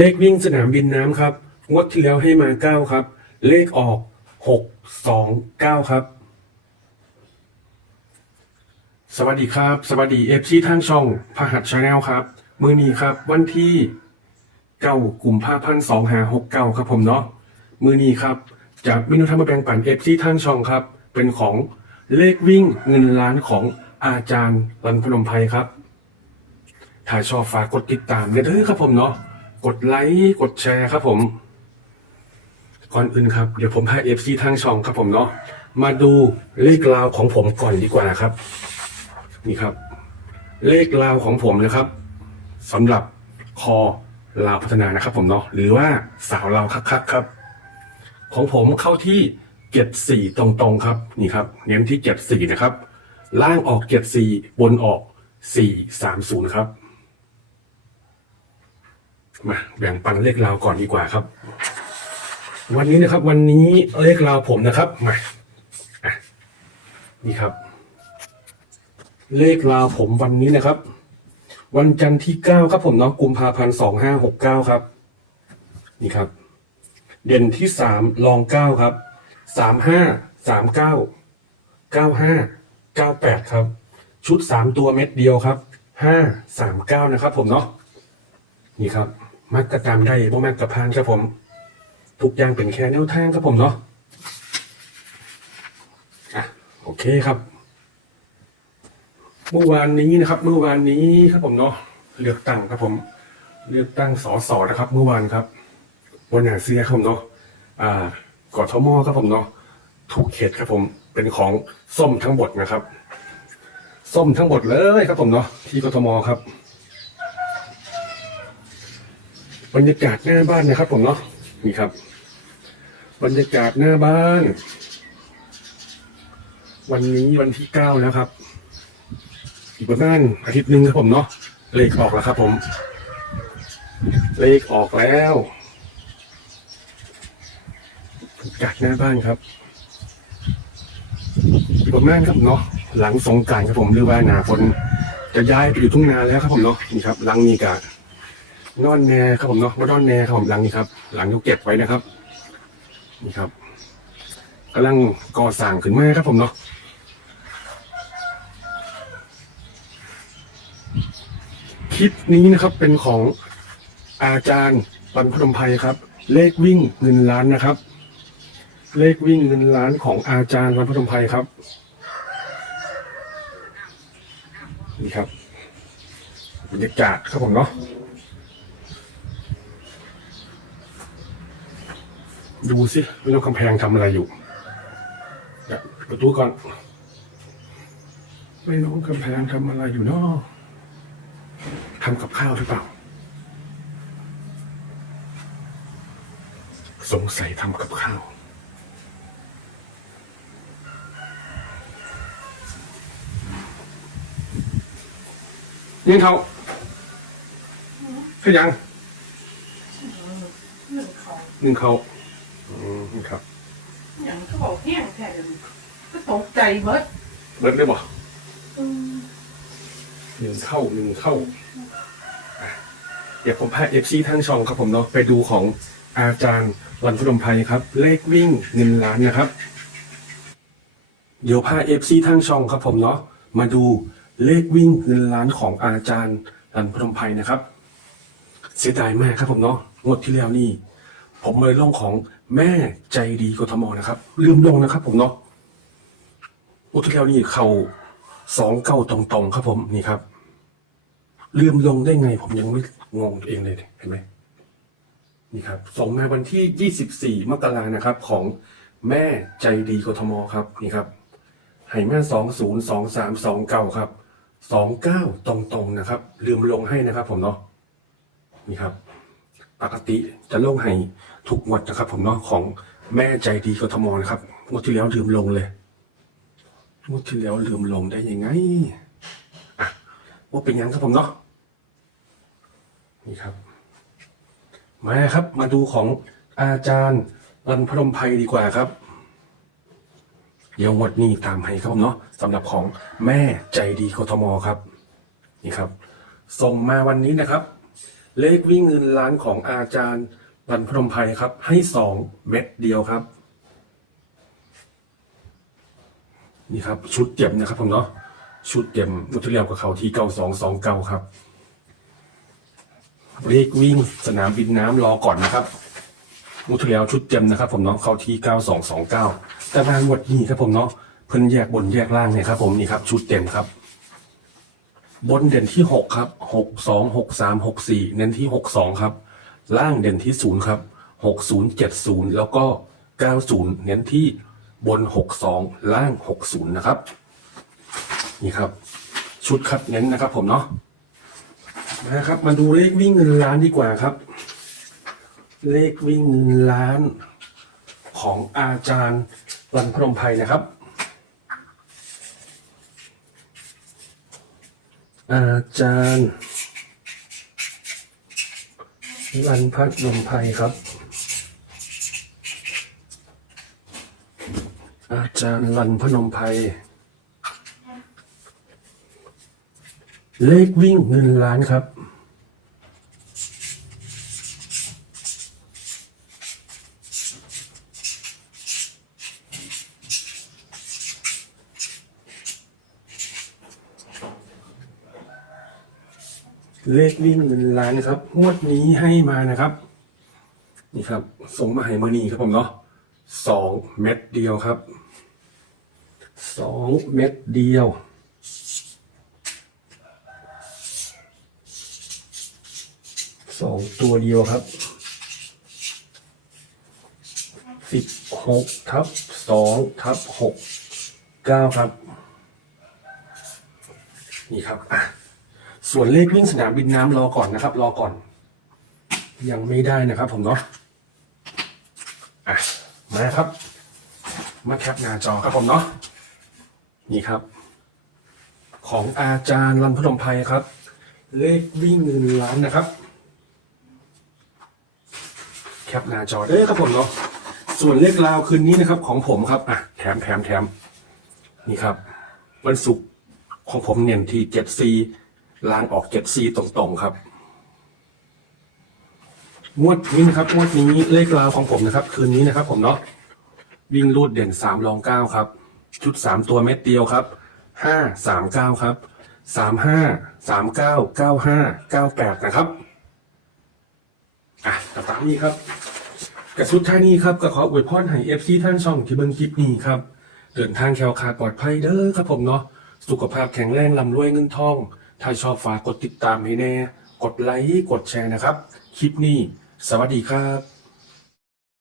เลขวิ่งสนามบินน้ำครับ งวดที่แล้วให้มาเก้าครับ เลขออกหกสองเก้าครับ สวัสดีครับ สวัสดีเอฟซีทางช่องพหัสชาแนลครับ มือนี้ครับ วันที่เก้ากลุ่มภาพันสองหาหกเก้าครับผมเนาะมือนี้ครับ จากมินุธรรมแบ่งปันเอฟซีทางช่องครับ เป็นของเลขวิ่งเงินล้านของอาจารย์รันพนมไพรครับ ถ้าชอบฝากกดติดตามเด้อครับผมเนาะ กดไลค์กดแชร์ครับผม ก่อนอื่นครับ เดี๋ยวผมพาเอฟซีทางช่องครับผมเนาะมาดูเลขราวของผมก่อนดีกว่าครับ นี่ครับ เลขราวของผมนะครับสำหรับคอลาวพัฒนานะครับ ผมเนาะหรือว่าสาวลาวคักๆครับ ของผมเข้าที่เจ็ดสี่ตรงๆครับ นี่ครับ เน้นที่เจ็ดสี่นะครับ ล่างออกเจ็ดสี่บนออกสี่สามศูนย์ครับ มาแบ่งปันเลขราวก่อนดีกว่าครับ วันนี้นะครับ วันนี้เลขราวผมนะครับมาอะนี่ครับ เลขราวผมวันนี้นะครับ วันจันทร์ที่เก้าครับผมเนาะกุมภาพันธ์สองห้าหกเก้าครับ นี่ครับ เด่นที่สามรองเก้าครับสามห้าสามเก้าเก้าห้าเก้าแปดครับ ชุดสามตัวเม็ดเดียวครับห้าสามเก้านะครับ ผมเนาะนี่ครับ มักกะตามได้บ่มักกะพานครับผม ทุกอย่างเป็นแค่แนวทางครับผมเนาะอะโอเคครับ เมื่อวานนี้นะครับ เมื่อวานนี้ครับผมเนาะเลือกตั้งครับผม เลือกตั้งสสนะครับ เมื่อวานครับวันหาเสียครับผมเนาะอ่ากทมครับผมเนาะถูกเขตครับผมเป็นของส้มทั้งหมดนะครับ ส้มทั้งหมดเลยครับผมเนาะที่กทมครับ บรรยากาศหน้าบ้านนะครับ ผมเนาะนี่ครับ บรรยากาศหน้าบ้าน วันนี้วันที่เก้าแล้วครับ อีกประมาณอาทิตย์หนึ่งครับผมเนาะเลขออกแล้วครับ ผม เลขออกแล้วบรรยากาศหน้าบ้านครับอีกประมาณครับเนาะหลังสงการครับผมหรือว่าหนาฝนจะย้ายไปอยู่ทุ่งนาแล้วครับผมเนาะนี่ครับหลังนี้กะ นอนแนครับผมเนาะว่านอนแนครับผมหลังนี้ครับ หลังยกเก็บไว้นะครับ นี่ครับกำลังก่อสร้างขึ้นมาครับผมเนาะคลิปนี้นะครับเป็นของอาจารย์ปันพนมไพรครับ เลขวิ่งเงินล้านนะครับ เลขวิ่งเงินล้านของอาจารย์ปันพนมไพรครับนี่ครับบรรยากาศครับผมเนาะ ดูสิไม่ต้องกำแพงทำอะไรอยู่เดี๋ยวปิดประตูก่อน ไม่น้องกำแพงทำอะไรอยู่เนาะทำกับข้าวหรือเปล่า สงสัยทำกับข้าวยังเขาขยังหนึ่งเขาหนึ่งเขาอืม ครับอย่างเขาบอกแห้งแท้เลยก็ตกใจเบิดเบิร์ดได้บ่อืมหนึ่งเข้าหนึ่งเข้าอะเดี๋ยวผมพาเอฟซีทางช่องครับผมเนาะไปดูของอาจารย์วันพนมไพรครับ เลขวิ่งเงินล้านนะครับ เดี๋ยวพาเอฟซีทางช่องครับผมเนาะมาดูเลขวิ่งเงินล้านของอาจารย์รันพนมไพรนะครับ เสียดายมากครับผมเนาะงวดที่แล้วนี่ ผมเลยลงของ แม่ใจดีกทมนะครับ ลืมลงนะครับ ผมเนาะงวดที่แล้วนี่เขาสองเก้าตรงๆ ครับผมนี่ครับ ลืมลงได้ไง ผมยังไม่งงตัวเองเลยเห็นไหมนี่ครับส่งมาวันที่24มกรานะครับ ของแม่ใจดีกทมครับนี่ครับให้แม่สองศูนย์สองสามสองเก้าครับสองเก้าตรงๆนะครับ ลืมลงให้นะครับ ผมเนาะนี่ครับ ปกติจะลงให้ทุกงวดนะครับ ผมเนาะของแม่ใจดีกทมนะครับงวดที่แล้วลืมลงเลยงวดที่แล้วลืมลงได้ยังไงอะว่าเป็นยังครับผมเนาะนี่ครับ มาครับ มาดูของอาจารย์รันพนมไพรดีกว่าครับ เดี๋ยวงวดนี้ตามให้ครับผมเนาะสำหรับของแม่ใจดีกทมครับ นี่ครับ ส่งมาวันนี้นะครับ เลขวิ่งเงินล้านของอาจารย์บรรพรมภัยครับ ให้สองเม็ดเดียวครับ นี่ครับ ชุดเจ็บนะครับผมเนาะชุดเจ็บมุทุเรียมกับเขาที่เก้าสองสองเก้าครับเลขวิ่งสนามบินน้ำรอก่อนนะครับมุทุเรียมชุดเจ็บนะครับ ผมเนาะเขาที่เก้าสองสองเก้าแต่ทางหมดนี้ครับผมเนาะเพิ่นแยกบนแยกล่างเนี่ยครับ ผมนี่ครับ ชุดเต็มครับ บนเด่นที่หกครับหกสองหกสามหกสี่เน้นที่หกสองครับ ล่างเด่นที่ศูนย์ครับหกศูนย์เจ็ดศูนย์แล้วก็เก้าศูนย์เน้นที่บนหกสองล่างหกศูนย์นะครับ นี่ครับ ชุดคัดเน้นนะครับ ผมเนาะนะครับ มาดูเลขวิ่งเงินล้านดีกว่าครับ เลขวิ่งเงินล้านของอาจารย์วันพรมภัยนะครับ อาจารย์วันพัฒนมภัยครับ อาจารย์วันพนมภัย เลขวิ่งเงินล้านครับ เลขวิ่งเงินล้านนะครับงวดนี้ให้มานะครับ นี่ครับส่งมาให้มือนีครับผมเนาะสองเม็ดเดียวครับสองเม็ดเดียวสองตัวเดียวครับสิบหกทับสองทับหกเก้าครับ นี่ครับอะ ส่วนเลขวิ่งสนามบินน้ำรอก่อนนะครับ รอก่อน ยังไม่ได้นะครับผมเนาะอะมาครับ มาแคปหน้าจอครับผมเนาะนี่ครับ ของอาจารย์รันพนมภัยครับ เลขวิ่งเงินล้านนะครับ แคปหน้าจอเด้อครับผมเนาะส่วนเลขลาวคืนนี้นะครับของผมครับอะแถมแถมแถมนี่ครับ วันศุกร์ของผมเน้นที่เจ็ดซี ลางออกเจ็ดซีตรงๆครับ งวดนี้นะครับงวดนี้เลขลาวของผมนะครับ คืนนี้นะครับ ผมเนาะวิ่งรูดเด่นสามรองเก้าครับ ชุดสามตัวเม็ดเดียวครับห้าสามเก้าครับสามห้าสามเก้าเก้าห้าเก้าแปดนะครับอะต่อตามนี้ครับกระสุดท้ายนี้ครับก็ขออวยพรให้เอฟซีท่านช่องที่เบิ่งคลิปนี้ครับเดินทางแคล้วคลาดปลอดภัยเด้อครับผมเนาะสุขภาพแข็งแรงลำรวยเงินทอง ถ้าชอบฝากกดติดตามให้แน่ กดไลค์ กดแชร์นะครับ คลิปนี้ สวัสดีครับ